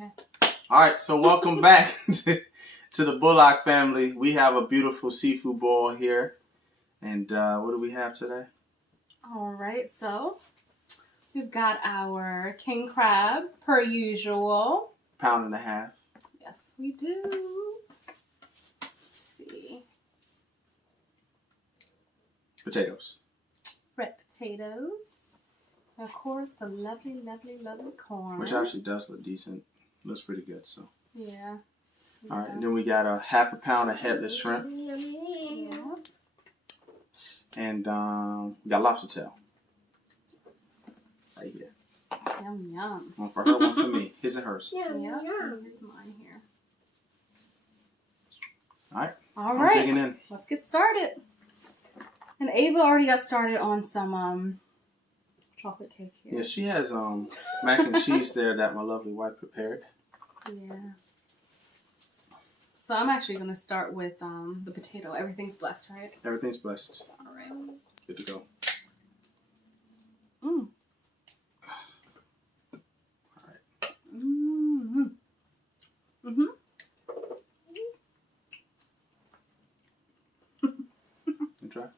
Okay. All right, so welcome back to the Bullock family. We have a beautiful seafood boil here. And what do we have today? All right, so we've got our king crab, per usual. Pound and a half. Yes, we do. Let's see. Potatoes. Red potatoes. And of course, the lovely, lovely, lovely corn. Which actually does look decent. Looks pretty good, so. Yeah. All right, and then we got a half a pound of headless shrimp. Yeah. And we got lobster tail. Right here. Yum, yum. One for her, one for me. His and hers. Yep. And here's mine here. All right. All I'm right. digging in. Let's get started. And Ava already got started on some chocolate cake here. Yeah, she has mac and cheese there that my lovely wife prepared. Yeah. So I'm actually going to start with the potato. Everything's blessed, right? Everything's blessed. All right. Good to go. Mm. All right. Mm-hmm. Mm-hmm. You try?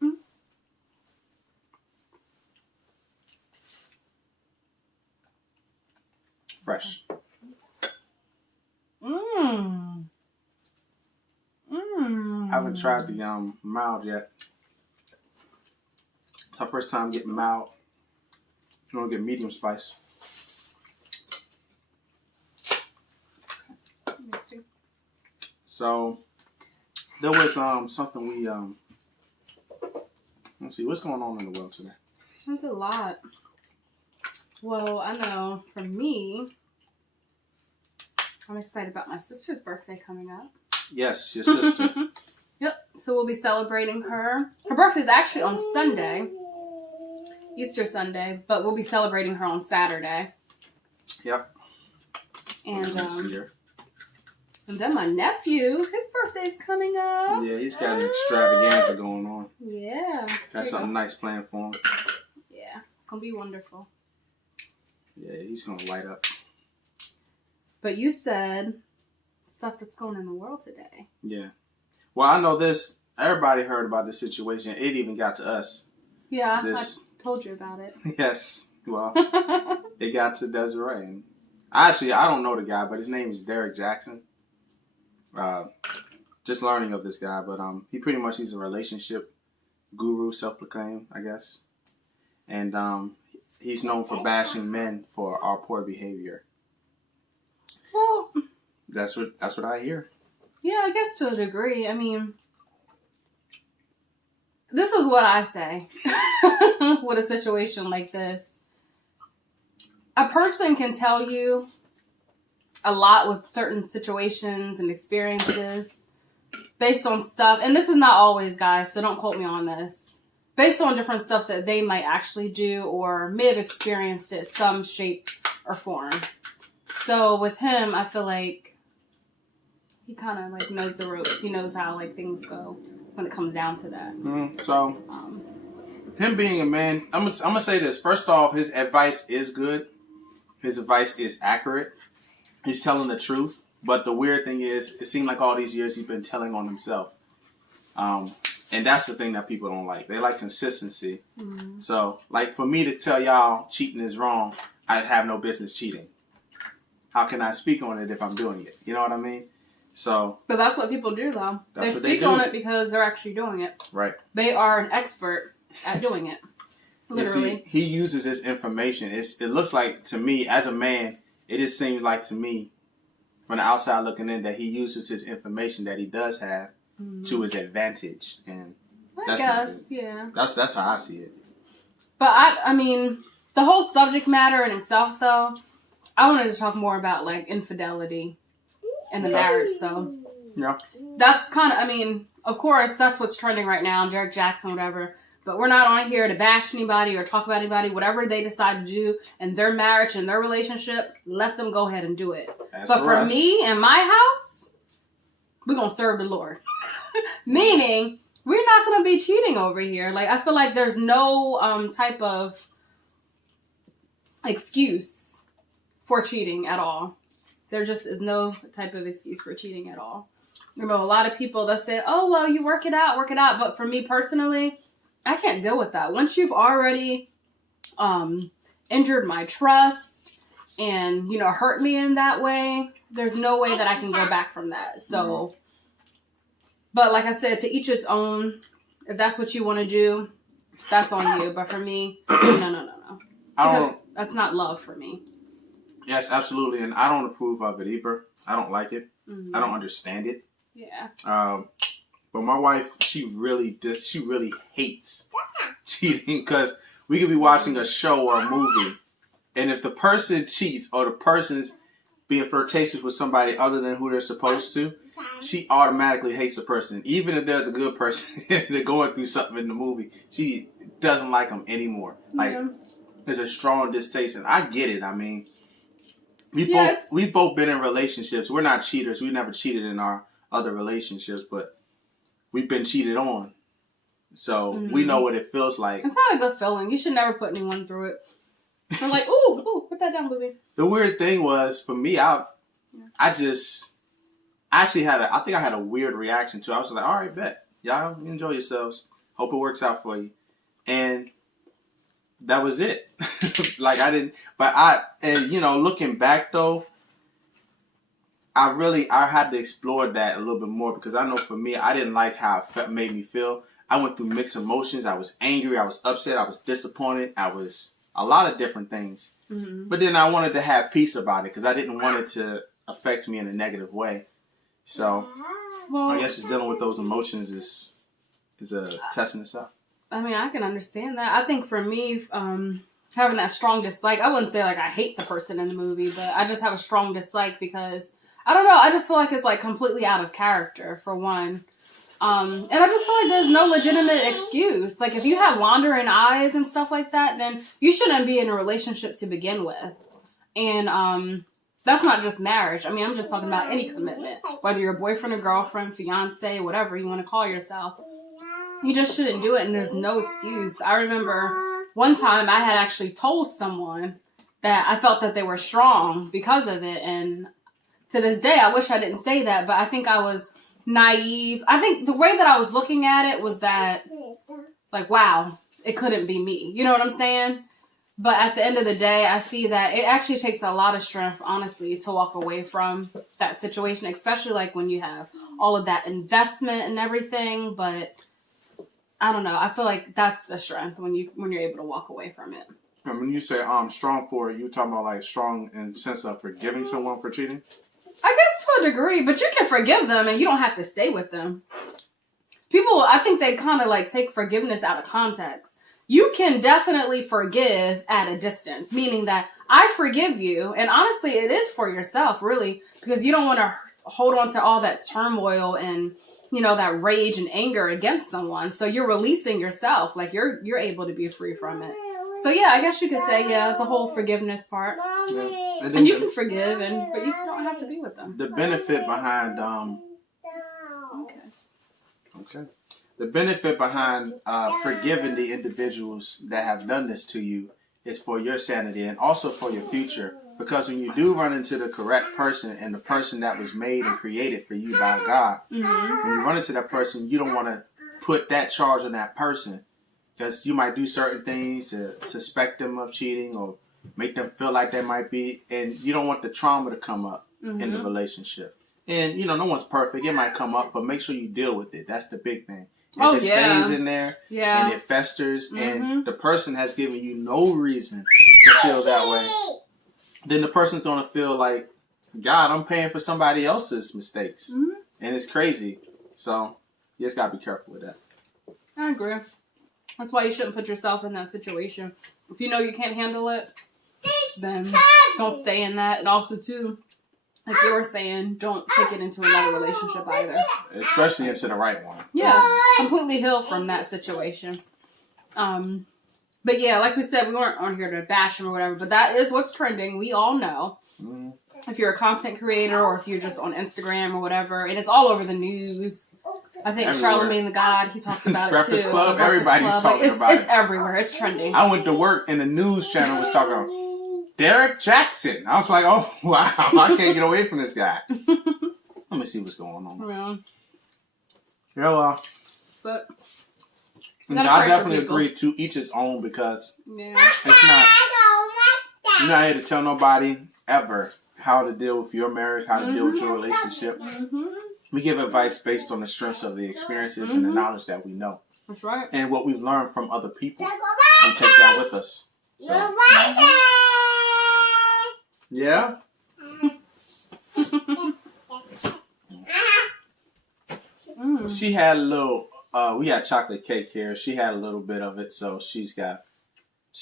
Mm. Fresh. Mmm. Mmm. I haven't tried the mild yet. It's our first time getting mild. You want to get medium spice. Let's see. So there was something we let's see what's going on in the world today. That's a lot. Well, I know for me, I'm excited about my sister's birthday coming up. Yes, your sister. Yep. So we'll be celebrating her. Her birthday's actually on Sunday, Easter Sunday, but we'll be celebrating her on Saturday. Yep. And Next year. and then my nephew, his birthday's coming up. Yeah, he's got an extravaganza going on. Yeah. Got something nice planned for him. Yeah, it's gonna be wonderful. Yeah, he's gonna light up. But you said stuff that's going in the world today. Yeah. Well, I know this. Everybody heard about this situation. It even got to us. Yeah, This. I told you about it. Yes. Well, it got to Desiree. And I don't know the guy, but his name is Derek Jackson. Just learning of this guy, but he's a relationship guru, self-proclaimed, I guess. And he's known for bashing men for our poor behavior. Well, That's what I hear. yeah, I guess to a degree. I mean, this is what I say with a situation like this. A person can tell you a lot with certain situations and experiences based on stuff, and this is not always, guys, so don't quote me on this, based on different stuff that they might actually do or may have experienced it some shape or form. So with him, I feel like he kind of like knows the ropes. He knows how like things go when it comes down to that. So, him being a man, I'm gonna say this. First off, his advice is good. His advice is accurate. He's telling the truth. But the weird thing is, it seemed like all these years he's been telling on himself. And that's the thing that people don't like. They like consistency. Mm-hmm. So, like for me to tell y'all cheating is wrong, I'd have no business cheating. How can I speak on it if I'm doing it? You know what I mean? So, but that's what people do, though. They speak on it because they're actually doing it. Right. They are an expert at doing it. Literally. See, he uses this information. It looks like to me, as a man, it just seems like to me, from the outside looking in, that he uses his information that he does have to his advantage. And I guess, yeah. That's how I see it. But I mean, the whole subject matter in itself, though, I wanted to talk more about like infidelity in the marriage, though. Yeah. That's kind of, I mean, of course, that's what's trending right now, Derek Jackson, whatever. But we're not on here to bash anybody or talk about anybody. Whatever they decide to do in their marriage and their relationship, let them go ahead and do it. But for me and my house, we're going to serve the Lord. Meaning, we're not going to be cheating over here. Like, I feel like there's no type of excuse for cheating at all. There just is no type of excuse for cheating at all. You know, a lot of people, they'll say, oh, well, you work it out. But for me personally, I can't deal with that. Once you've already injured my trust and, you know, hurt me in that way, there's no way that I can go back from that. So, but like I said, to each its own. If that's what you want to do, that's on you. But for me, no. Because that's not love for me. Yes, absolutely. And I don't approve of it either. I don't like it. Mm-hmm. I don't understand it. Yeah. But my wife, she really hates cheating, because we could be watching a show or a movie, and if the person cheats or the person's being flirtatious with somebody other than who they're supposed to, she automatically hates the person. Even if they're the good person, they're going through something in the movie, she doesn't like them anymore. Like, there's a strong distaste, and I get it. I mean, we've both been in relationships. We're not cheaters. We never cheated in our other relationships, but we've been cheated on. So we know what it feels like. It's not a good feeling. You should never put anyone through it. I'm like, ooh, put that down, baby. The weird thing was, for me, I think I had a weird reaction to it. I was like, all right, bet. Y'all enjoy yourselves. Hope it works out for you. And that was it. Like, looking back though, I had to explore that a little bit more, because I know for me, I didn't like how it made me feel. I went through mixed emotions. I was angry. I was upset. I was disappointed. I was a lot of different things. Mm-hmm. But then I wanted to have peace about it, because I didn't want it to affect me in a negative way. So I guess just dealing with those emotions is a testing itself. I mean, I can understand that. I think for me, having that strong dislike, I wouldn't say like I hate the person in the movie, but I just have a strong dislike because, I don't know, I just feel like it's like completely out of character, for one. And I just feel like there's no legitimate excuse. Like, if you have wandering eyes and stuff like that, then you shouldn't be in a relationship to begin with. And that's not just marriage. I mean, I'm just talking about any commitment. Whether you're a boyfriend or girlfriend, fiance, whatever you want to call yourself. You just shouldn't do it, and there's no excuse. I remember one time I had actually told someone that I felt that they were strong because of it. And to this day, I wish I didn't say that, but I think I was naive. I think the way that I was looking at it was that, like, wow, it couldn't be me. You know what I'm saying? But at the end of the day, I see that it actually takes a lot of strength, honestly, to walk away from that situation, especially like when you have all of that investment and everything. But I don't know. I feel like that's the strength when you're able to walk away from it. And when you say strong for it, you talking about like strong in the sense of forgiving someone for cheating? I guess to a degree, but you can forgive them and you don't have to stay with them. People, I think they kind of like take forgiveness out of context. You can definitely forgive at a distance, meaning that I forgive you. And honestly, it is for yourself, really, because you don't want to hold on to all that turmoil and, you know, that rage and anger against someone. So you're releasing yourself, like you're able to be free from it. So yeah, I guess you could say, the whole forgiveness part. Yeah. And you can forgive, but you don't have to be with them. The benefit behind Okay. The benefit behind forgiving the individuals that have done this to you is for your sanity and also for your future. Because when you do run into the correct person and the person that was made and created for you by God, when you run into that person, you don't want to put that charge on that person. Because you might do certain things to suspect them of cheating or make them feel like they might be. And you don't want the trauma to come up in the relationship. And, you know, no one's perfect. It might come up, but make sure you deal with it. That's the big thing. If it stays in there and it festers and the person has given you no reason to feel that way, then the person's going to feel like, God, I'm paying for somebody else's mistakes. And it's crazy. So you just got to be careful with that. I agree. That's why you shouldn't put yourself in that situation. If you know you can't handle it, then don't stay in that. And also, too, like you were saying, don't take it into another relationship either. Especially into the right one. Yeah, completely heal from that situation. But yeah, like we said, we weren't on here to bash him or whatever, but that is what's trending. We all know. If you're a content creator or if you're just on Instagram or whatever, and it's all over the news. I think Charlamagne the God, he talks about it too. Breakfast Club, everybody's talking about it. It's everywhere. It's trending. I went to work and the news channel was talking about Derek Jackson. I was like, oh, wow. I can't get away from this guy. Let me see what's going on. Yeah. Yeah, well. But I definitely agree to each his own because it's not, you're not here to tell nobody ever how to deal with your marriage, how to deal with your relationship. We give advice based on the strengths of the experiences and the knowledge that we know. That's right. And what we've learned from other people. And take that with us. So. Yeah? She had a little, we got chocolate cake here. She had a little bit of it, so she's a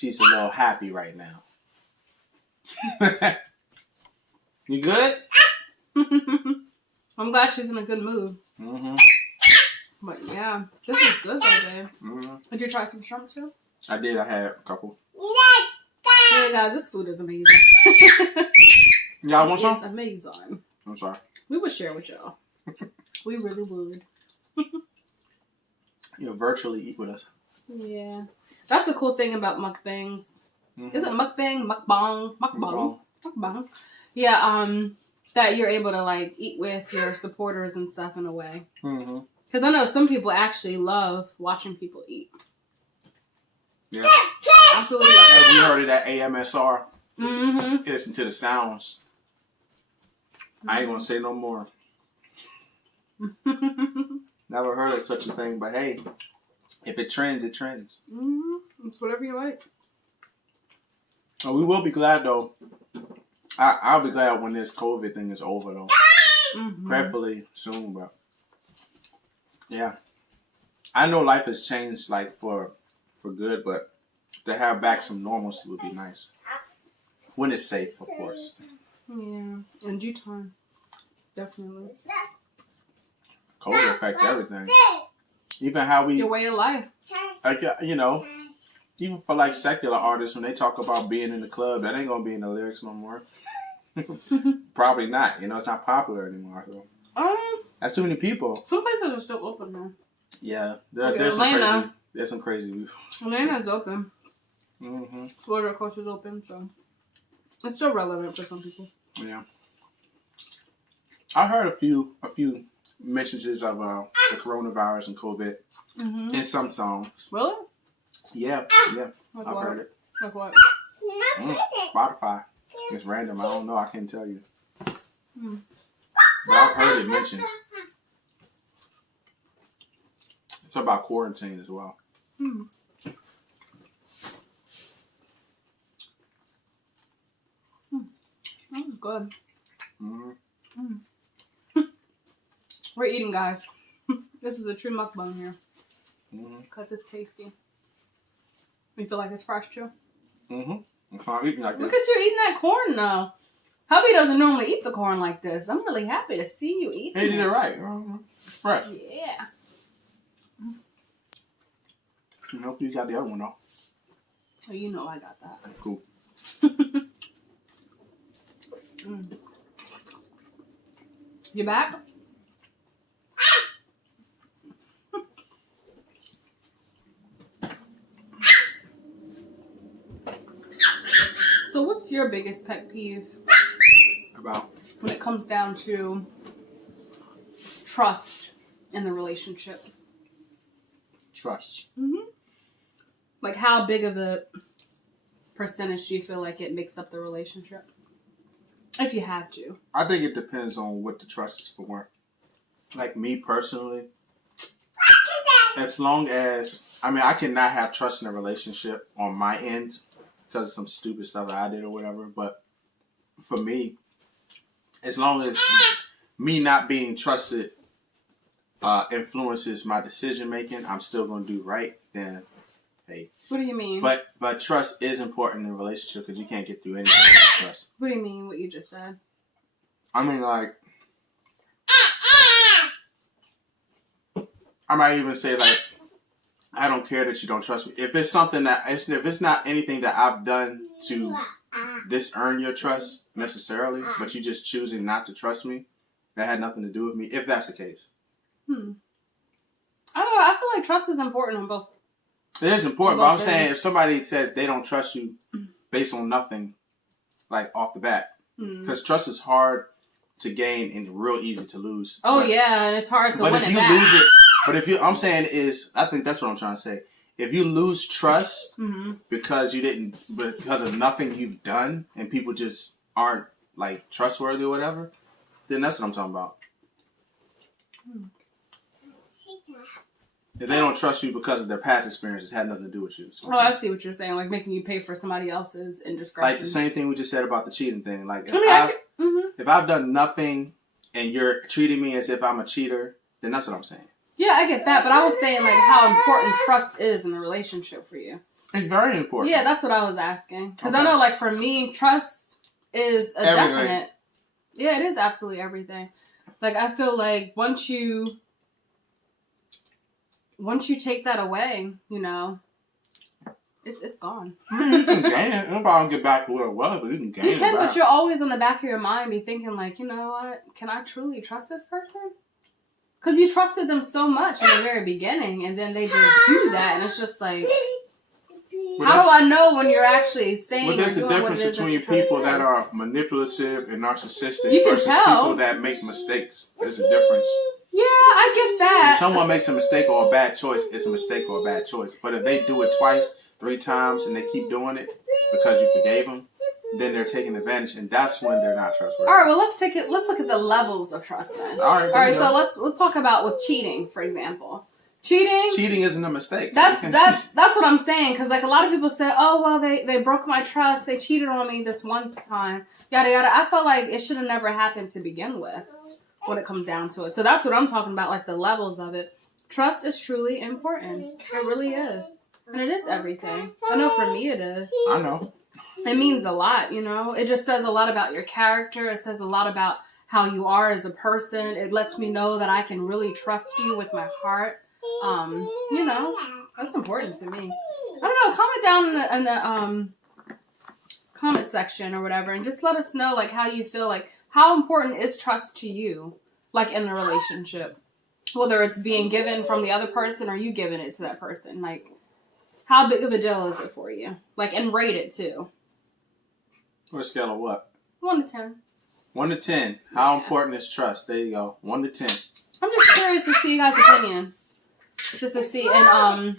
little happy right now. You good? I'm glad she's in a good mood. Mm-hmm. But yeah, this is good though, babe. Mm-hmm. Did you try some shrimp too? I did. I had a couple. Hey guys, this food is amazing. Y'all want some? It's amazing. I'm sorry. We would share with y'all. We really would. You'll virtually eat with us. Yeah. That's the cool thing about mukbangs. Mm-hmm. Is it mukbang? Mukbang. Yeah, that you're able to like eat with your supporters and stuff in a way. Mm-hmm. Because I know some people actually love watching people eat. Yeah. Absolutely love it. Have you heard of that AMSR? Mm-hmm. Listen to the sounds. I ain't gonna say no more. Never heard of such a thing, but hey, if it trends, it trends. Mm-hmm. It's whatever you like. Oh, we will be glad though. I'll be glad when this COVID thing is over though. Mm-hmm. Prayerfully soon, but yeah. I know life has changed like for good, but to have back some normalcy would be nice. When it's safe, of course. Yeah, in due time. Definitely. COVID affect everything. Even how we, Your way of life. like, you know, even for like secular artists, when they talk about being in the club, that ain't gonna be in the lyrics no more. Probably not. You know, it's not popular anymore. So that's too many people. Some places are still open now. Yeah, Okay, there's Atlanta. some crazy people. Atlanta's open. Mm-hmm. Florida, of course, is open, so it's still relevant for some people. Yeah, I heard a few mentions of the coronavirus and COVID in some songs. Really? Yeah, Like I've what? heard it. Like what? Spotify. It's random. I don't know. I can't tell you. Mm. But I've heard it mentioned. It's about quarantine as well. Mm. That was good. Mm-hmm. Mm. We're eating, guys. This is a true mukbang here. Because it's tasty. You feel like it's fresh, too? Mm-hmm. I'm eating like Look this. at you eating that corn now. Hubby doesn't normally eat the corn like this. I'm really happy to see you eating He did it it. right. Fresh. Yeah. And hopefully you got the other one, though. Oh, you know I got that. Cool. Mm. You back? So what's your biggest pet peeve About? when it comes down to trust in the relationship? Trust. Mm-hmm. Like how big of a percentage do you feel like it makes up the relationship? If you had to. I think it depends on what the trust is for. Like me personally, as long as, I cannot have trust in a relationship on my end because of some stupid stuff that I did or whatever. But for me, as long as me not being trusted influences my decision making, I'm still going to do right. Then, hey. What do you mean? But trust is important in a relationship because you can't get through anything without trust. What do you mean? What you just said? I mean, like, I might even say, like, I don't care that you don't trust me. If it's something that, if it's not anything that I've done to disearn your trust necessarily, but you just choosing not to trust me, that had nothing to do with me, if that's the case. I don't know. I feel like trust is important on both. It is important, but I'm saying if somebody says they don't trust you based on nothing, like off the bat. Mm. Because trust is hard to gain and real easy to lose. Oh, but, yeah, and it's hard to win But if it you back. lose it, but if you, I'm saying is, I think that's what I'm trying to say. If you lose trust because of nothing you've done and people just aren't like trustworthy or whatever, then that's what I'm talking about. If they don't trust you because of their past experiences, it had nothing to do with you. Oh, I see what you're saying. Like making you pay for somebody else's indiscretions. Like the same thing we just said about the cheating thing. Like if if I've done nothing and you're treating me as if I'm a cheater, then that's what I'm saying. Yeah, I get that, but I was saying like how important trust is in a relationship for you. It's very important. Yeah, that's what I was asking. Because I know, like for me, trust is a definite. Yeah, it is absolutely everything. Like I feel like once you take that away, you know, it's gone. You can gain it. Nobody will get back to where it was, but you can gain it. You can, back. but you're always in the back of your mind be thinking like, you know what? Can I truly trust this person? Because you trusted them so much in the very beginning, and then they just do that, and it's just like, how do I know when you're actually saying? Well, there's a difference between people that are manipulative and narcissistic versus people that make mistakes. There's a difference. Yeah, I get that. If someone makes a mistake or a bad choice, it's a mistake or a bad choice. But if they do it twice, 3 times, and they keep doing it because you forgave them, then they're taking advantage, and that's when they're not trustworthy. All right, well let's look at the levels of trust then. All right, so let's talk about with cheating, for example. Cheating isn't a mistake. That's what I'm saying, because like a lot of people say, oh well, they broke my trust, they cheated on me this one time, yada yada. I felt like it should have never happened to begin with when it comes down to it. So that's what I'm talking about, like the levels of it. Trust is truly important. It really is, and it is everything. I know for me it is. I know. It means a lot, you know. It just says a lot about your character. It says a lot about how you are as a person. It lets me know that I can really trust you with my heart. You know, that's important to me. I don't know. Comment down in the comment section or whatever, and just let us know like how you feel. Like how important is trust to you, like in a relationship, whether it's being given from the other person or you giving it to that person. Like how big of a deal is it for you? Like and rate it too. On a scale of what? 1 to 10. 1 to 10. How important is trust? There you go. 1 to 10. I'm just curious to see you guys' opinions. Just to see. And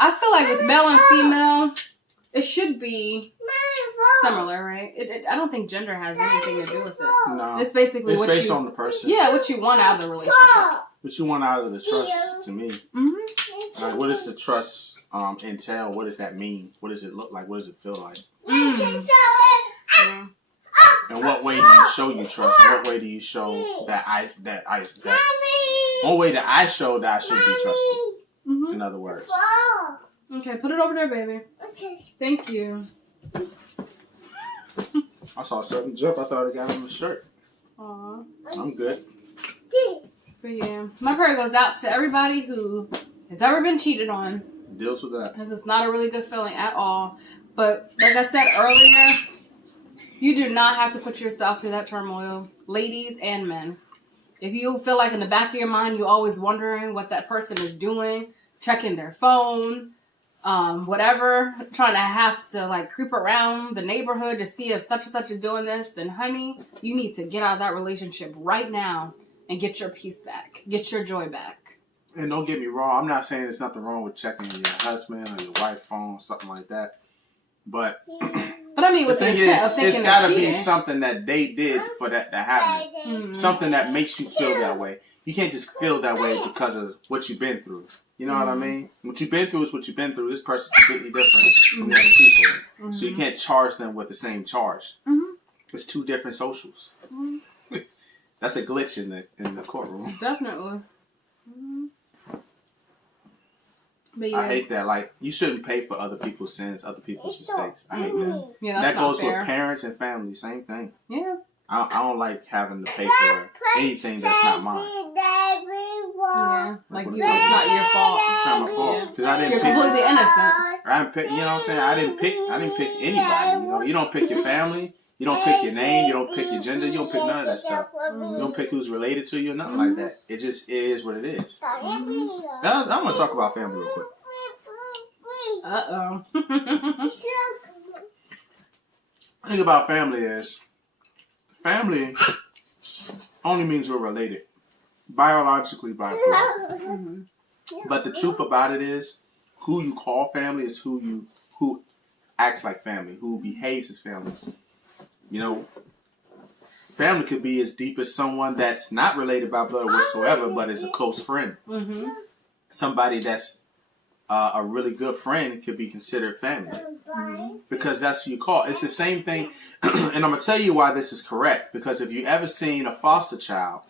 I feel like with male and female, it should be similar, right? I don't think gender has anything to do with it. No. It's basically it's based on the person. Yeah, what you want out of the relationship. What you want out of the trust, to me. Mm-hmm. Like, what does the trust entail? What does that mean? What does it look like? What does it feel like? Yeah. In what way do you show you trust? In what way do you show one way that I show that I should be trusted? Mm-hmm. In other words. Okay, put it over there, baby. Okay. Thank you. I saw a certain jump. I thought it got on the shirt. Aw. I'm good. But yeah, my prayer goes out to everybody who has ever been cheated on. Deals with that. Because it's not a really good feeling at all. But like I said earlier, you do not have to put yourself through that turmoil, ladies and men. If you feel like in the back of your mind, you're always wondering what that person is doing, checking their phone, whatever, trying to have to like creep around the neighborhood to see if such and such is doing this, then honey, you need to get out of that relationship right now and get your peace back. Get your joy back. And don't get me wrong, I'm not saying there's nothing wrong with checking your husband or your wife's phone, something like that. But I mean, with the intent of thinking it's got to be cheating. something that they did for that to happen. Mm-hmm. Something that makes you feel that way. You can't just feel that way because of what you've been through. You know what I mean? What you've been through is what you've been through. This person's completely different from the other people. Mm-hmm. So you can't charge them with the same charge. Mm-hmm. It's 2 different socials. Mm-hmm. That's a glitch in the courtroom. Definitely. Mm-hmm. But yeah. I hate that. Like, you shouldn't pay for other people's sins, other people's mistakes. I hate that. Yeah, That that's goes not fair. with parents and family. Same thing. Yeah. I don't like having to pay for anything that's not mine. Yeah. Like, it's not your fault. It's not my fault. 'Cause I didn't You're pick. completely innocent. I didn't pick. You know what I'm saying? I didn't pick anybody. You know, you don't pick your family. You don't pick your name. You don't pick your gender. You don't pick none of that stuff. You don't pick who's related to you. Nothing like that. It just is what it is. Now, I'm gonna talk about family real quick. The thing about family is, family only means we're related. Biologically by blood. Mm-hmm. But the truth about it is, who you call family is who acts like family, who behaves as family. You know, family could be as deep as someone that's not related by blood whatsoever, but is a close friend. Mm-hmm. Somebody that's a really good friend could be considered family. Because that's who you call. It's the same thing. And I'm going to tell you why this is correct. Because if you ever seen a foster child,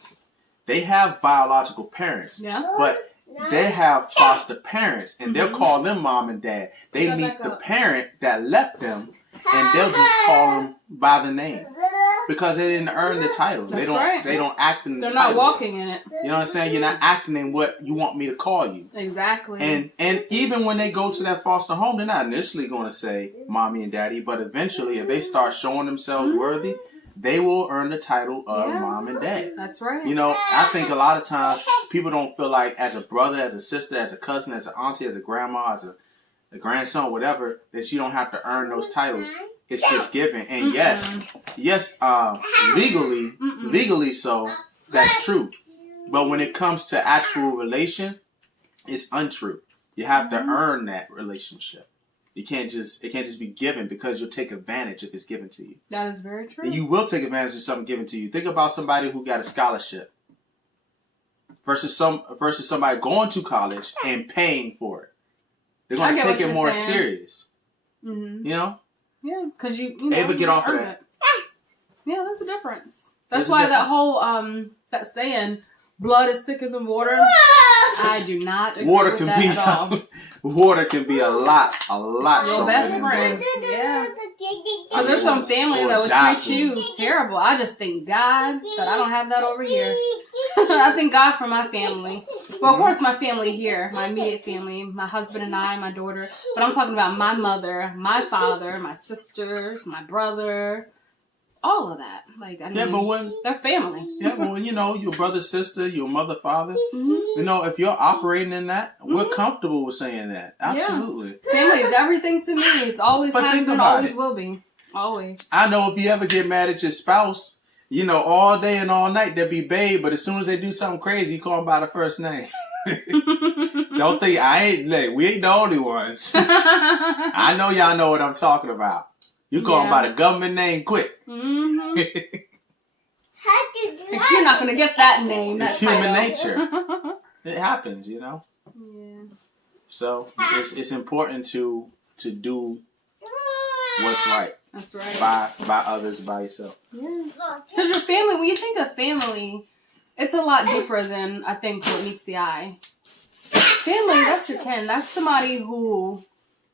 they have biological parents. Yes. But they have foster parents. And they'll call them mom and dad. They meet the parent that left them. And they'll just call them by the name. Because they didn't earn the title. That's they don't right. They don't act in the They're title. not walking in it. You know what I'm saying? You're not acting in what you want me to call you. Exactly. And even when they go to that foster home, they're not initially going to say mommy and daddy, but eventually, if they start showing themselves worthy, they will earn the title of mom and dad. That's right. You know, I think a lot of times people don't feel like as a brother, as a sister, as a cousin, as an auntie, as a grandma, as a grandson, whatever, that you don't have to earn those titles. It's just given. And yes, legally so, that's true. But when it comes to actual relation, it's untrue. You have to earn that relationship. It can't just be given, because you'll take advantage if it's given to you. That is very true. And you will take advantage of something given to you. Think about somebody who got a scholarship versus somebody going to college and paying for it. They're going to take it more serious. Mm-hmm. You know? Yeah, because you know, ever get off of earn that? it. Yeah, there's a difference. That's There's a why difference. that whole that saying, blood is thicker than water. I do not agree Water with can that be at all. water can be a lot Your stronger best than friend. blood. Yeah. Because there's some family Or that would die treat for you terrible. I just thank God that I don't have that over here. I thank God for my family. Well, of course, my family here, my immediate family, my husband and I, my daughter. But I'm talking about my mother, my father, my sisters, my brother, all of that. Like, I mean, they're family. Yeah, but when you know your brother, sister, your mother, father, Mm-hmm. you know, if you're operating in that, we're comfortable with saying that. Absolutely. Yeah. Family is everything to me. It's always But has think been, about always it. will be. Always. I know if you ever get mad at your spouse, you know, all day and all night they'll be babe, but as soon as they do something crazy, you call them by the first name. Don't think we ain't the only ones. I know y'all know what I'm talking about. You call them by the government name quick. Mm-hmm. You're not going to get that name. It's human nature. It happens, you know. Yeah. So it's important to do what's right. That's right. By others, by yourself. Yeah. Because your family, when you think of family, it's a lot deeper than I think what meets the eye. Family, that's your kin. That's somebody who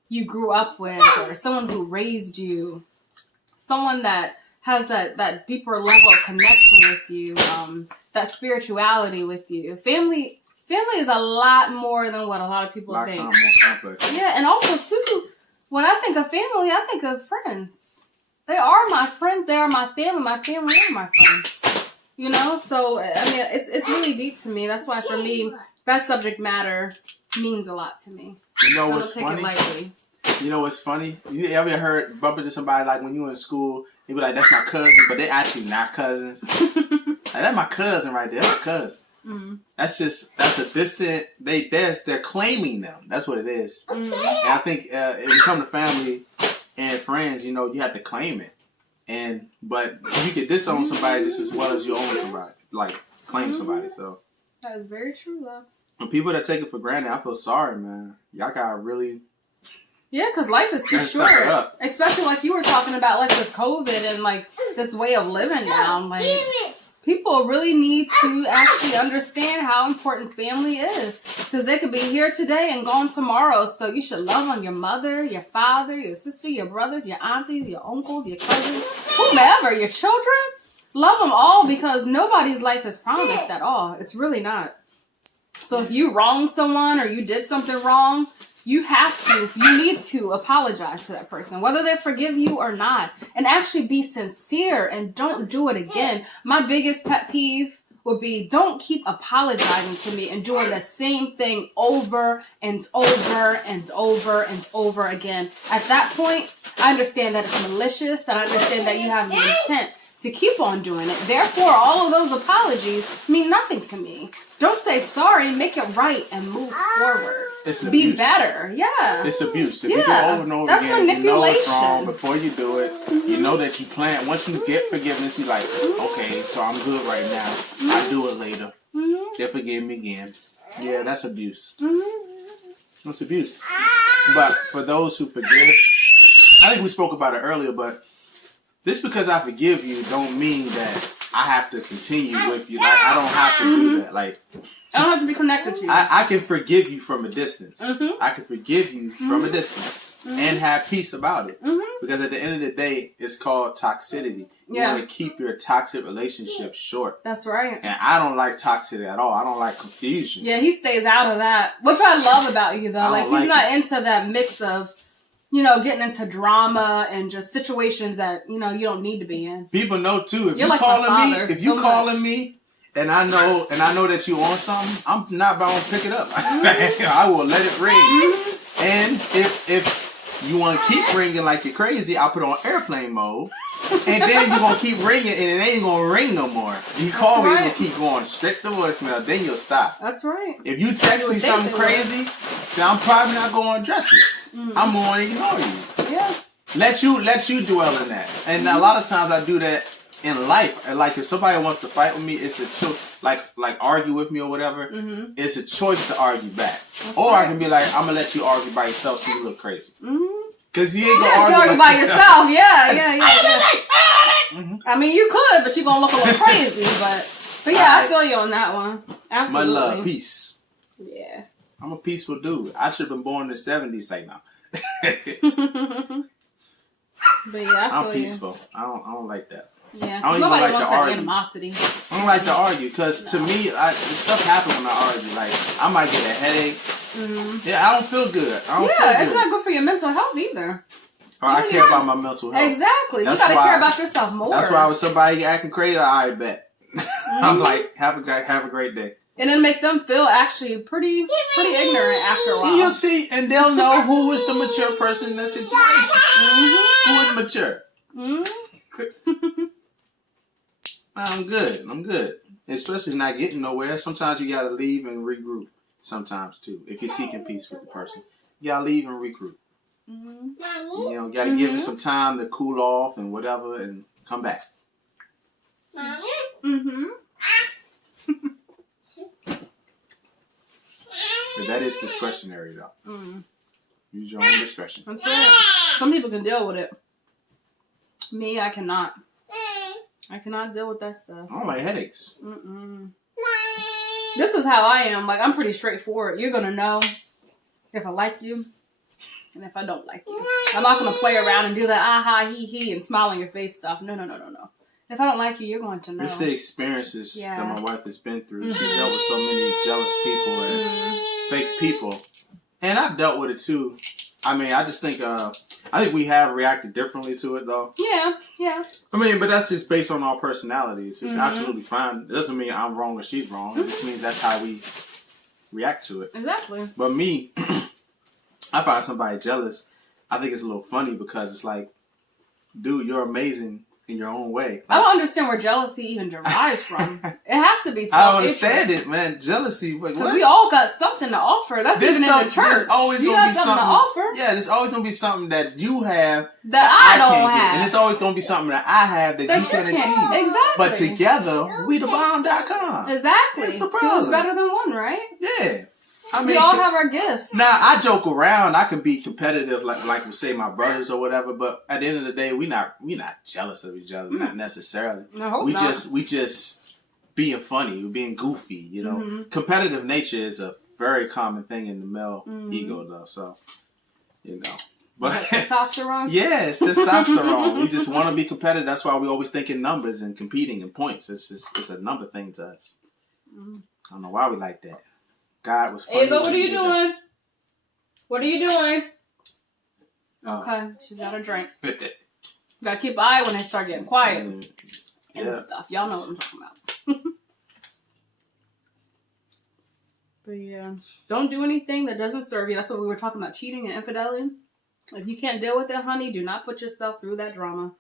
you grew up with, or someone who raised you. Someone that has that deeper level of connection with you, that spirituality with you. Family is a lot more than what a lot of people think. More complex. Yeah, and also too, when I think of family, I think of friends. They are my friends. They are my family. My family are my friends. You know, so I mean, it's really deep to me. That's why for me, that subject matter means a lot to me. You know I don't what's take funny? it lightly. You know what's funny? You ever bump into somebody like when you were in school, they be like, "That's my cousin," but they actually not cousins. Like, that's my cousin right there. That's my cousin. Mm-hmm. That's a distant. They're claiming them. That's what it is. Mm-hmm. And I think if you come to family and friends, you know, you have to claim it. But you could disown somebody just as well as you own somebody. Like claim somebody. So That is very true, though. and people that take it for granted, I feel sorry, man. Y'all gotta really. Yeah, because life is too Gotta step it short. up. Especially like you were talking about, like with COVID and like this way of living now. Like people really need to actually understand how important family is, because they could be here today and gone tomorrow. So you should love on your mother, your father, your sister, your brothers, your aunties, your uncles, your cousins, whomever, your children. Love them all, because nobody's life is promised at all. It's really not. So if you wronged someone or you did something wrong, you need to apologize to that person, whether they forgive you or not, and actually be sincere and don't do it again. My biggest pet peeve would be, don't keep apologizing to me and doing the same thing over and over and over and over again. At that point, I understand that it's malicious, and I understand that you have the intent to keep on doing it. Therefore, all of those apologies mean nothing to me. Don't say sorry, make it right, and move forward. Be better. Yeah. It's abuse. If you go over and over that's again, you know it's wrong manipulation. before you do it. You know that you plan. Once you get forgiveness, you're like, okay, so I'm good right now. I'll do it later. They'll forgive me again. Yeah, that's abuse. It's abuse. But for those who forgive, I think we spoke about it earlier, but just because I forgive you don't mean that I have to continue with you. Like, I don't have to do that. Like, I don't have to be connected to you. I can forgive you from a distance. I can forgive you from a distance and have peace about it. Because at the end of the day, it's called toxicity. You want to keep your toxic relationship short. That's right. And I don't like toxicity at all. I don't like confusion. Yeah, he stays out of that, which I love about you, though. Like, he's not into that mix of, getting into drama and just situations that, you don't need to be in. People know, too. If You're you like calling me, if you calling me, and I know that you on something, I'm not bound to pick it up. I will let it ring. And if you want to keep ringing like you're crazy, I'll put it on airplane mode. And then you're going to keep ringing, and it ain't going to ring no more. You call me, it's going to keep going straight to voicemail. Then you'll stop. That's right. If you text me something crazy, then I'm probably not going to address it. I'm going to ignore you. Yeah. Let you dwell in that. And a lot of times I do that in life. Like, if somebody wants to fight with me, it's a choice. Like argue with me or whatever. It's a choice to argue back. I can be like, I'm going to let you argue by yourself so you look crazy. Because you ain't going to argue by yourself. Yeah. I mean, you could, but you're going to look a little crazy. But yeah, I feel you on that one. Absolutely. My love, peace. Yeah. I'm a peaceful dude. I should have been born in the 70s right now. But yeah, I'm peaceful. I don't like that. Yeah, I don't even nobody like wants to that argue. animosity. I don't like to argue because to me, the stuff happens when I argue. Like, I might get a headache. Yeah, I don't feel good. It's not good for your mental health either. Or I care about my mental health. Exactly. You gotta care about yourself more. That's why when somebody acting crazy, I bet. I'm like, have a great day. And then make them feel actually pretty ignorant after a while. You'll see, and they'll know who is the mature person in that situation. Who is mature. I'm good. Especially not getting nowhere. Sometimes you gotta leave and regroup. Sometimes too. If you're seeking peace with the person. You gotta leave and regroup. Gotta give it some time to cool off and whatever and come back. But that is discretionary though. Use your own discretion. That's right. Some people can deal with it. Me, I cannot. I cannot deal with that stuff. I don't like headaches. This is how I am. Like, I'm pretty straightforward. You're gonna know if I like you and if I don't like you. I'm not gonna play around and do the aha, he, and smile on your face stuff. No. If I don't like you, you're going to know. It's the experiences that my wife has been through. She's dealt with so many jealous people and fake people. And I've dealt with it too. I mean, I just think we have reacted differently to it though. Yeah. I mean, but that's just based on our personalities. It's absolutely fine. It doesn't mean I'm wrong or she's wrong. It just means that's how we react to it. Exactly. But me, I find somebody jealous. I think it's a little funny because it's like, dude, you're amazing in your own way. Like, I don't understand where jealousy even derives from. It has to be self-hatred. I don't understand it, man. Jealousy. Because we all got something to offer. That's even in the church. There's always you going to be something to offer. Yeah, there's always going to be something that you have that I don't can't have. Get. And it's always going to be something that I have that you can't achieve. Exactly. But together, we the bomb.com. Exactly. It's the Two is better than one, right? Yeah. I mean, we all have our gifts. Now, I joke around. I can be competitive, like we say, my brothers or whatever. But at the end of the day, we not jealous of each other, not necessarily. No, we just being funny, we're being goofy. Competitive nature is a very common thing in the male ego, though. So, but testosterone. Yeah, it's testosterone. We just want to be competitive. That's why we always think in numbers and competing in points. It's a number thing to us. I don't know why we like that. God was funny. Ava, what are you doing? What are you doing? Okay, she's got a drink. Gotta keep an eye when they start getting quiet and stuff. Y'all know what I'm talking about. But yeah, don't do anything that doesn't serve you. That's what we were talking about, cheating and infidelity. If you can't deal with it, honey, do not put yourself through that drama.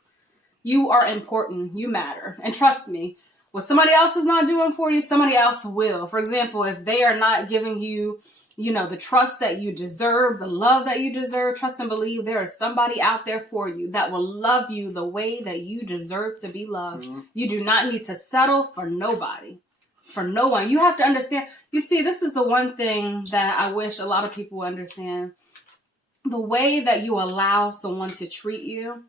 You are important. You matter. And trust me, what somebody else is not doing for you, somebody else will. For example, if they are not giving you, the trust that you deserve, the love that you deserve, trust and believe there is somebody out there for you that will love you the way that you deserve to be loved. Mm-hmm. You do not need to settle for nobody. For no one. You have to understand. You see, this is the one thing that I wish a lot of people understand. The way that you allow someone to treat you,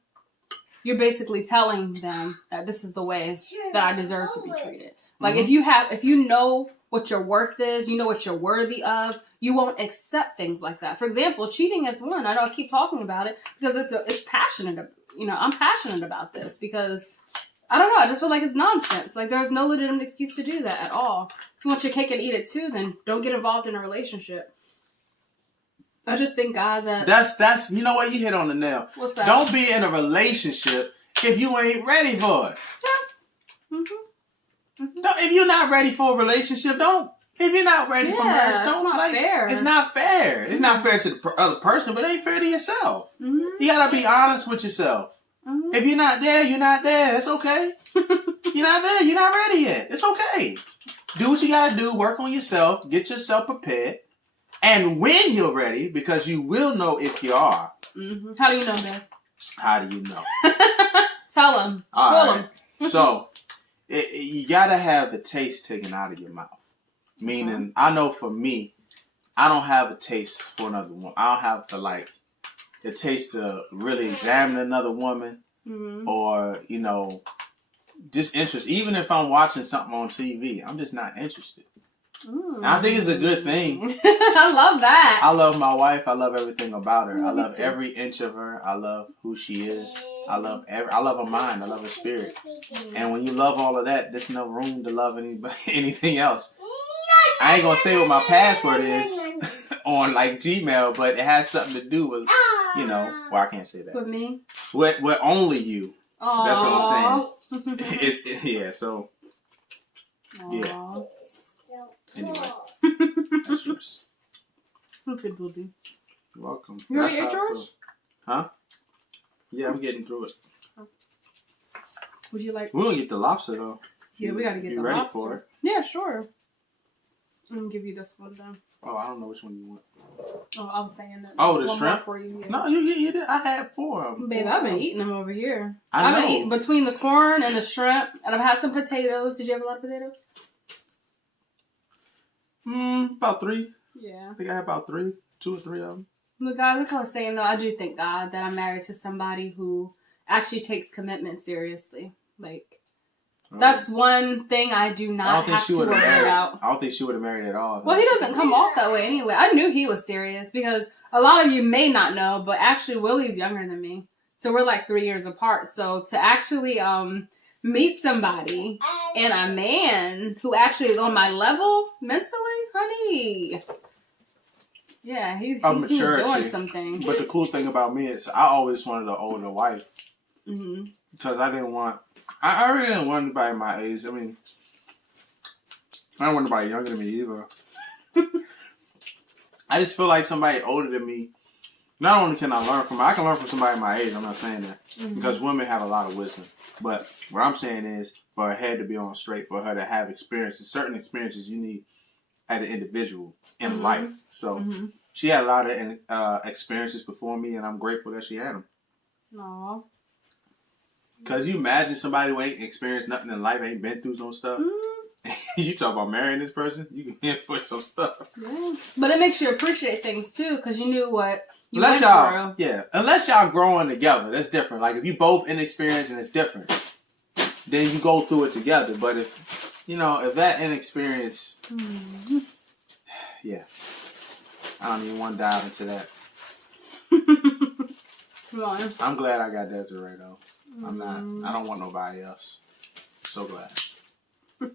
you're basically telling them that this is the way that I deserve to be treated. Like if you know what your worth is, you know what you're worthy of, you won't accept things like that. For example, cheating is one. I know I keep talking about it because it's passionate. I'm passionate about this because I don't know. I just feel like it's nonsense. Like there's no legitimate excuse to do that at all. If you want your cake and eat it too, then don't get involved in a relationship. I just thank God that that's you know what, you hit on the nail. What's that? Don't be in a relationship if you ain't ready for it. Yeah. If you're not ready for a relationship, don't. If you're not ready for marriage, don't. It's not fair. It's not fair. It's not fair to the other person, but it ain't fair to yourself. You gotta be honest with yourself. If you're not there, you're not there. It's okay. You're not there. You're not ready yet. It's okay. Do what you gotta do. Work on yourself. Get yourself prepared. And when you're ready, because you will know if you are. How do you know that? How do you know? Tell them. All right. So, you gotta have the taste taken out of your mouth. Meaning, I know for me, I don't have a taste for another woman. I don't have the taste to really examine another woman or, disinterest. Even if I'm watching something on TV, I'm just not interested. I think it's a good thing. I love that. I love my wife. I love everything about her. I love too. every inch of her. I love who she is. I love her mind. I love her spirit. And when you love all of that, there's no room to love anything else. I ain't gonna say what my password is on Gmail, but it has something to do with, well, I can't say that. With me? With only you. Aww. That's what I'm saying. So. Aww. Yeah. Anyway. That's yours. Okay, Booby. You're welcome. You already ate yours? Huh? Yeah, I'm getting through it. Would you like... We're gonna get the lobster, though. Yeah, we gotta get the ready lobster. For it? Yeah, sure. I'm gonna give you this one, then. Oh, I don't know which one you want. Oh, I was saying that. Oh, the shrimp? For you, yeah. No, you did. I had 4 of them. Babe, I've been eating them over here. I know. I've been eating between the corn and the shrimp, and I've had some potatoes. Did you have a lot of potatoes? About 3. Yeah. I think I had about 3. 2 or 3 of them. But guys, like I was saying, though, I do thank God that I'm married to somebody who actually takes commitment seriously. That's one thing I do not have to worry about. I don't think she would have married at all. Well, he doesn't come off that way anyway. I knew he was serious because a lot of you may not know, but actually Willie's younger than me. So we're 3 years apart. So to actually meet somebody and a man who actually is on my level mentally, honey. Yeah, he's doing something. But the cool thing about me is I always wanted an older wife. Because I didn't want... I really didn't want anybody my age. I mean, I don't want anybody younger than me either. I just feel like somebody older than me, not only can I learn from her, I can learn from somebody my age. I'm not saying that. Because women have a lot of wisdom. But what I'm saying is, for her head to be on straight, for her to have experiences, certain experiences you need as an individual in life. So she had a lot of experiences before me, and I'm grateful that she had them. Aww. Because you imagine somebody who ain't experienced nothing in life, ain't been through some stuff. You talk about marrying this person, you can in for some stuff. Yeah. But it makes you appreciate things too, because you knew what you went through. Yeah, unless y'all growing together, that's different. Like if you both inexperienced and it's different, then you go through it together. But if that inexperience, yeah, I don't even want to dive into that. Come on. I'm glad I got Desiree though. I'm not. I don't want nobody else. So glad. Well,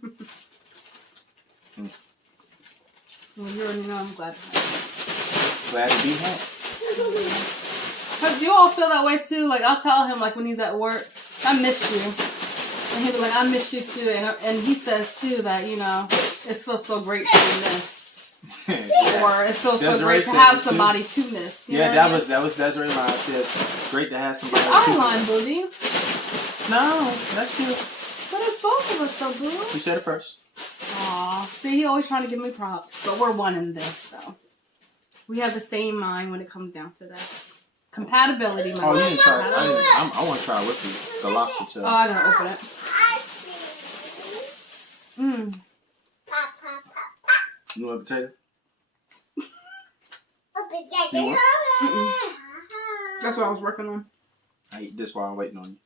you already know I'm glad to have you. Glad to be had. Do you all feel that way too? I'll tell him when he's at work, I missed you. And he'll be like, I miss you too. And he says too that, it feels so great to be missed. Or it feels so Desiree great to said have it too. somebody to miss. You know Yeah, what I mean? that was Desiree line. She said, great to have somebody. Eyeline, booty. No, that's you. But it's both of us, though, boo. You said it first. Aw, see, he always trying to give me props, but we're one in this, so we have the same mind when it comes down to that. Compatibility, my Oh, you man. didn't try it. I want to try it with you. The lobster tail. Oh, I gotta open it. Mmm. You want a potato? You want? That's what I was working on. I eat this while I'm waiting on you.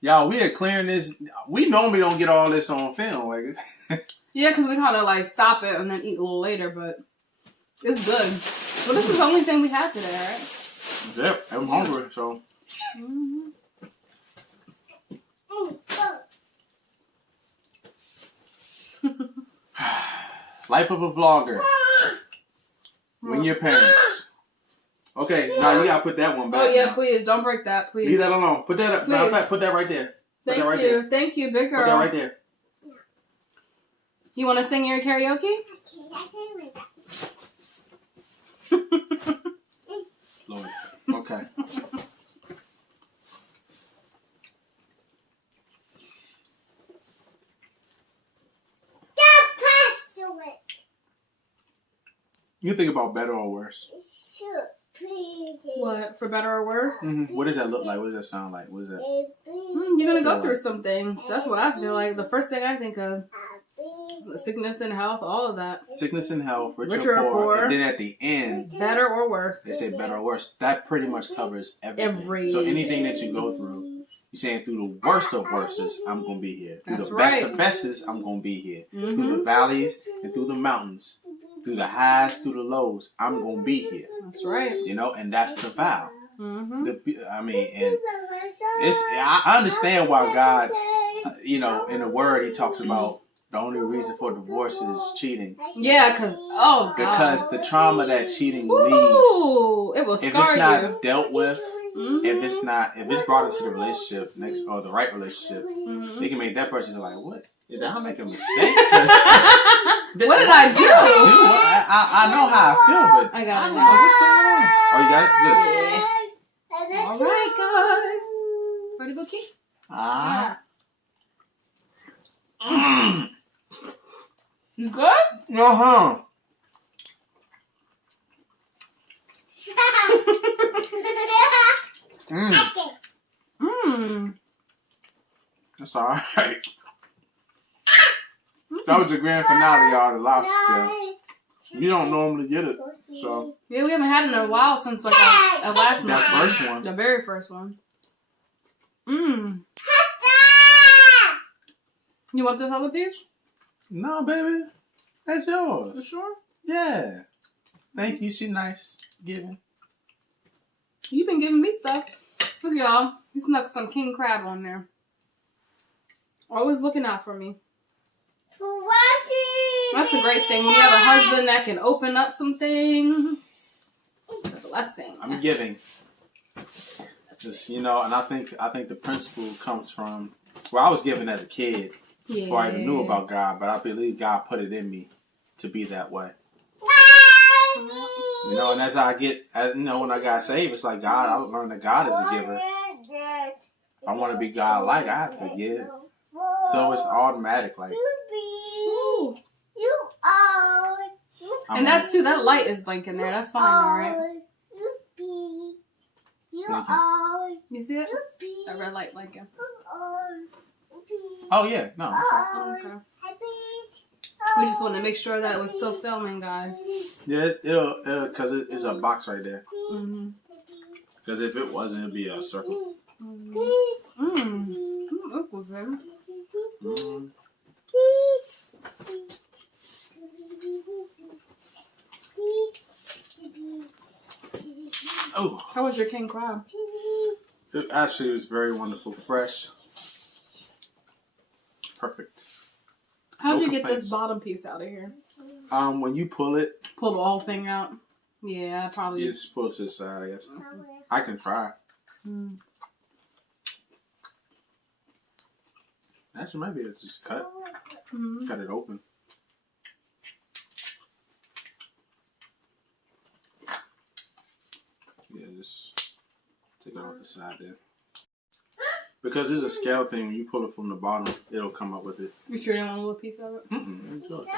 Y'all, we are clearing this. We normally don't get all this on film. Like, Yeah, because we kind of like stop it and then eat a little later, but it's good. Well, this is the only thing we had today, right? yep, I'm hungry, so. Mm-hmm. Life of a vlogger. When your parents. Okay, now you gotta put that one back. Oh, yeah, now. please. Don't break that, please. Leave that alone. Put that up. Matter of fact, put that right there. Put that right there. Thank you, big girl. Put that right there. You want to sing your karaoke? Lord. Okay. You think about better or worse? What, for better or worse? Mm-hmm. What does that look like? What does that sound like? What is that? You're going to go through some things. That's what I feel like. The first thing I think of, sickness and health, all of that. Sickness and health, rich Richer or or poor. poor. And then at the end, Better or worse. they say better or worse. That pretty much covers everything. So anything that you go through, you're saying through the worst of worsts, I'm going to be here. Through That's the right. best of bestest, I'm going to be here. Mm-hmm. Through the valleys and through the mountains, through the highs, through the lows, I'm going to be here. That's right. You know, and that's the vow. Mm-hmm. And I understand why God, you know, in the Word, He talks about the only reason for divorce is cheating. Yeah, because, oh, God. Because the trauma that cheating leaves, Ooh, it will scar if it's not you. dealt with, Mm-hmm. if it's brought into the relationship or the right relationship, Mm-hmm. it can make that person go like, what? Did I make a mistake? What did I do? I know how I feel, but I got it don't know now. what's going on. Oh, you got it? Good. Yeah. All right, guys. Ready, Bookie? Ah. You good? Uh-huh. That's all right. That was the grand finale, y'all, the lobster tail. You don't normally get it, so. Yeah, we haven't had it in a while since like our last That one. first one. The very first one. You want this other piece? No, baby. That's yours. For sure. Yeah. Thank you. She nice. Giving. You've been giving me stuff. Look, y'all. He snuck some king crab on there. Always looking out for me. That's the great thing. When you have a husband that can open up some things. It's a blessing. I'm giving. Just, you know, and I think the principle comes from, well, I was giving as a kid before I even knew about God, but I believe God put it in me to be that way. You know, and as I get, when I got saved, it's like God, I learned that God is a giver. If I want to be God-like, I have to give. So it's automatic, like. And that too, that light is blinking there. That's fine, alright? You see it? That red light blinking. Oh, yeah. No, that's fine. Oh, okay. We just want to make sure that it was still filming, guys. Yeah, it'll, because it's a box right there. Mm-hmm. Because if it wasn't, it'd be a circle. That was good. Oh, How was your king crab? it actually was very wonderful. Fresh. Perfect. How'd No you get complaints. this bottom piece out of here? When you pull it, Pull the whole thing out? Yeah, probably. you just pull it to the side, I guess. I can try. Actually, maybe it's just cut. Mm-hmm. Cut it open. Take it off the side there. Because it's a scale thing. When you pull it from the bottom, it'll come up with it. You sure you don't want a little piece of it? Enjoy it.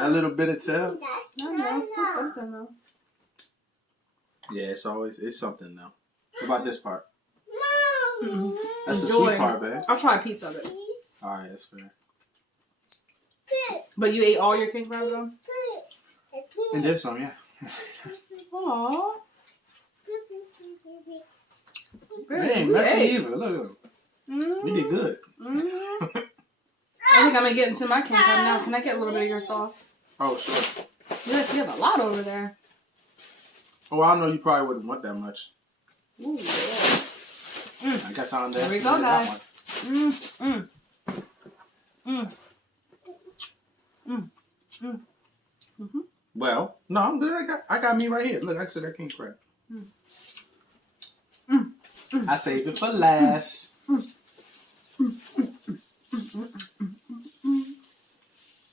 That little bit of tail. No, it's still something though. Yeah, it's something though. What about this part? Mm-hmm. That's the sweet part, babe. I'll try a piece of it. Alright, that's fair. But you ate all your king crab though? And there's some, yeah. Aww. We ain't messy either. Look. We did good. I think I'm gonna get into my king crab now. Can I get a little bit of your sauce? Oh, sure. Yes, you have a lot over there. Oh, I know you probably wouldn't want that much. Ooh, yeah. I guess I There we underestimated go, that guys. one. Well, no, I'm good. I got me right here. Look, I said I can't crack. I saved it for last.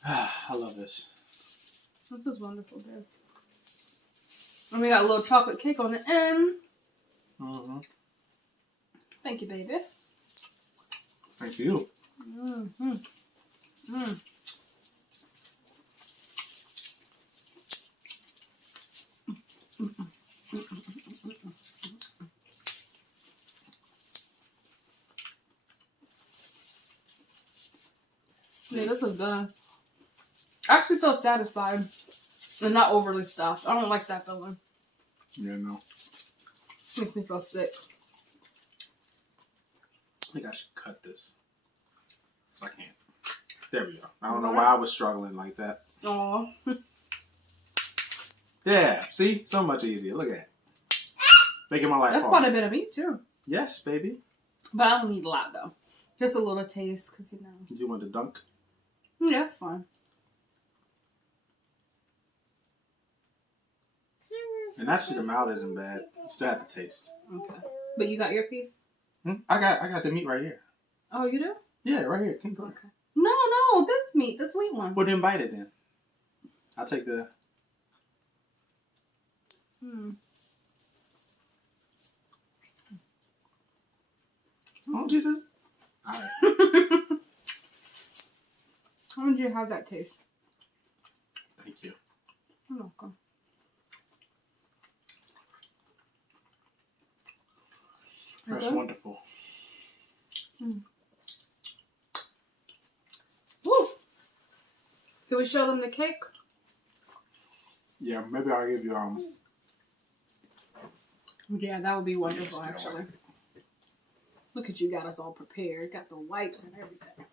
I love this. This is wonderful, babe. And we got a little chocolate cake on the end. Mm-hmm. Thank you, baby. Thank you. Yeah, this is good. I actually feel satisfied and not overly stuffed. I don't like that feeling. Yeah, no. Makes me feel sick. I think I should cut this. So I can't. There we go. I don't know why I was struggling like that. Aww. Yeah, see? So much easier. Look at it. Making my life That's hard. quite a bit of meat, too. Yes, baby. But I don't need a lot, though. Just a little taste, because, you know. Do you want the dunk? Yeah, that's fine. And actually, the mouth isn't bad. You still have to taste. Okay. But you got your piece? I got the meat right here. Oh, you do? Yeah, right here. Keep going. Okay. No, this meat, the sweet one. Well, then bite it then. I'll take the... Why don't you just... Alright. How would you have that taste? Thank you. You're welcome. That's wonderful. Woo! Can we show them the cake? Yeah, maybe I'll give you Yeah, that would be wonderful, actually. Look at you, got us all prepared. Got the wipes and everything.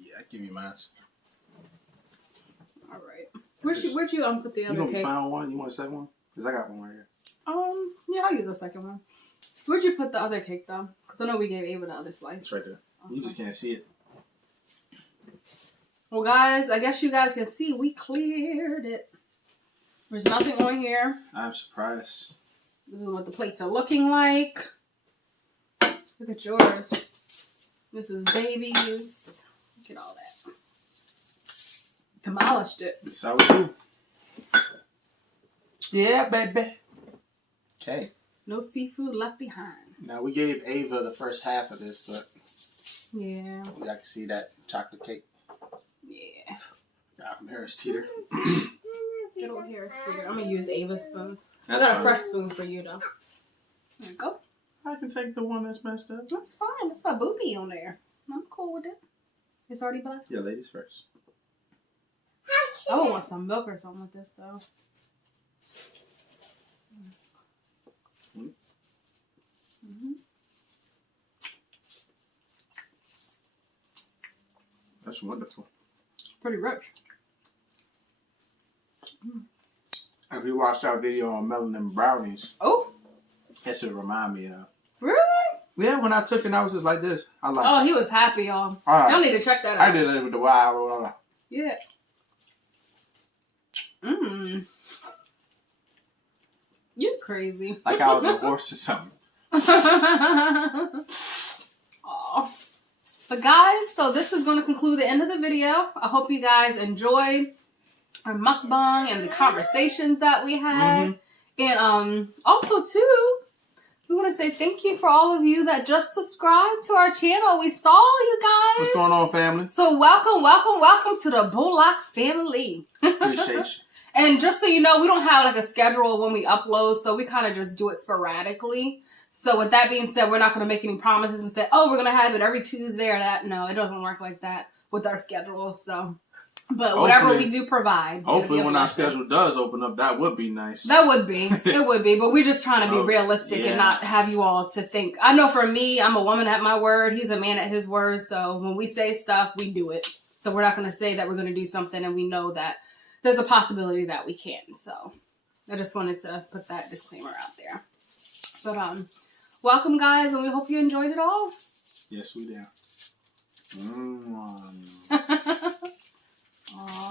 Yeah, I'll give you mine. All right. Where'd you put the other You gonna cake? be fine with one? You want a second one? Because I got one right here. Yeah, I'll use a second one. Where'd you put the other cake, though? Because I know we gave Ava the other slice. It's right there. Okay. You just can't see it. Well, guys, I guess you guys can see we cleared it. There's nothing on here. I'm surprised. This is what the plates are looking like. Look at yours. This is baby's. Look at all that. Demolished it. That's how we do. Yeah, baby. Okay. No seafood left behind. Now, we gave Ava the first half of this, but... Yeah. I can see that chocolate cake. Yeah. From Harris Teeter. Good old Harris Teeter. I'm going to use Ava's spoon. That's I got fine. a fresh spoon for you, though. There you go. I can take the one that's messed up. That's fine. It's my boopy on there. I'm cool with it. It's already blessed. Yeah, ladies first. I would want some milk or something with this, though. That's wonderful. Pretty rich. If you watched our video on melanin brownies, Oh, that should remind me of. really? Yeah, when I took it, I was just like this. I like. Oh, he was happy, y'all. All Y'all right. need to check that out. I did it with the wild. Yeah. You crazy. Like I was a horse or something. Aw. But guys, so this is going to conclude the end of the video. I hope you guys enjoyed our mukbang and the conversations that we had. And also, too, We want to say thank you for all of you that just subscribed to our channel. We saw you guys. What's going on, family? So welcome to the Bullock family. Appreciate you. And just so you know, we don't have like a schedule when we upload, so we kind of just do it sporadically. So with that being said, we're not going to make any promises and say, oh, we're going to have it every Tuesday or that. No, it doesn't work like that with our schedule. So, but whatever we do provide. Hopefully when our schedule does open up, that would be nice. That would be. It would be. But we're just trying to be realistic and not have you all to think. I know for me, I'm a woman at my word. He's a man at his word. So when we say stuff, we do it. So we're not going to say that we're going to do something and we know that there's a possibility that we can. So I just wanted to put that disclaimer out there. But welcome, guys, and we hope you enjoyed it all. Yes, we did.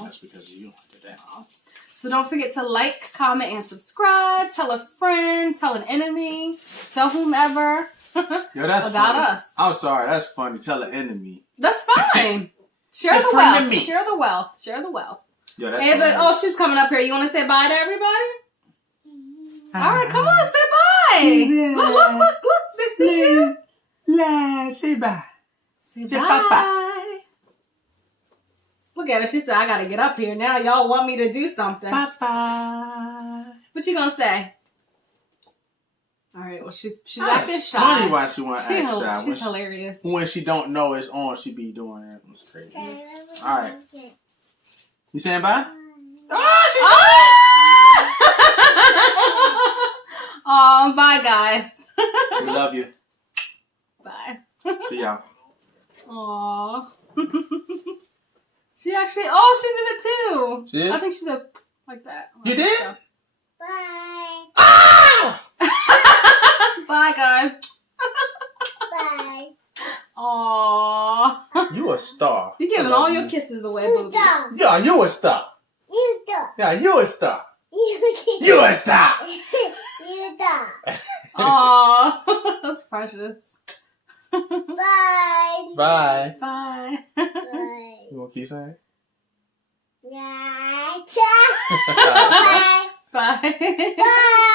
That's because you did that. So don't forget to like, comment, and subscribe. Tell a friend, tell an enemy, tell whomever. Yo, that's about funny. us. I'm sorry, that's funny. Tell an enemy. That's fine. Share the wealth. Share the wealth. Share the wealth. Yeah, that's Ava, she's coming up here. You want to say bye to everybody? All right, come on, say bye. Look. They see you. Say bye. Say bye. Look at her. She said, I got to get up here now. Y'all want me to do something. Bye-bye. What you going to say? All right, well, she's acting shy. Funny why she want to act shy. She's hilarious. When she don't know it's on, she be doing that. It's crazy. All right. You saying bye? Oh, bye, guys. We love you. Bye. See y'all. Aww. She actually, she did it too. She did? I think she did like that. You did? So. Bye. Ah! Bye, guys. Bye. Aww. You a star. You're giving all your kisses away, booby. Yeah, you a star. You don't. Yeah, you a star. You You a star. You don't. Aww. That's precious. Bye. Bye. Bye. Bye. You want to keep saying? Bye. Bye. Bye.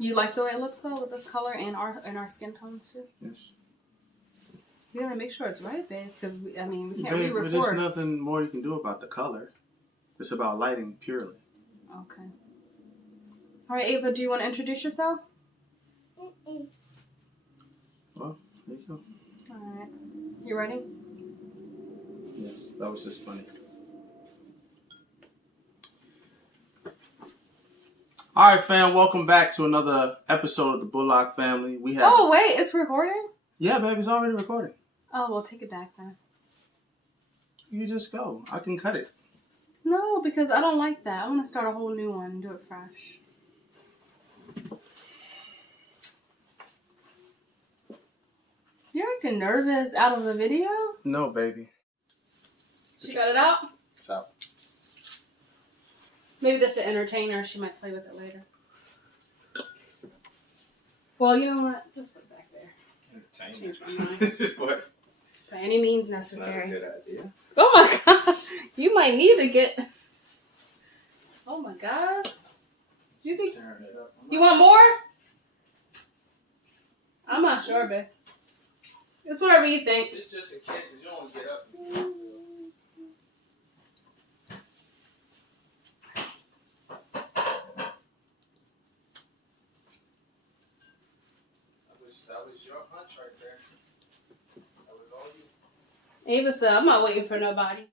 You like the way it looks though with this color and our skin tones too? Yes. You gotta make sure it's right, babe, because we can't Babe, re-record. but there's nothing more you can do about the color. It's about lighting purely. Okay. All right, Ava, do you want to introduce yourself? Well, there you go. All right. You ready? Yes, that was just funny. All right, fam. Welcome back to another episode of the Bullock family. We have. Oh wait, it's recording? Yeah, baby, it's already recording. Oh, well, take it back then. You just go. I can cut it. No, because I don't like that. I want to start a whole new one and do it fresh. You're acting nervous out of the video? No, baby. She got it out? It's out. Maybe this is an entertainer. She might play with it later. Well, you know what? Just put it back there. Entertainer. Change my mind. This is what? By any means It's not a necessary. good idea. Oh my god. You might need to get... Oh my god. You think... Turn it up. You want more? I'm not sure, babe. It's whatever you think. It's just in case you don't want to get up. That was your hunch right there. That was all you. Ava said, I'm not waiting for nobody.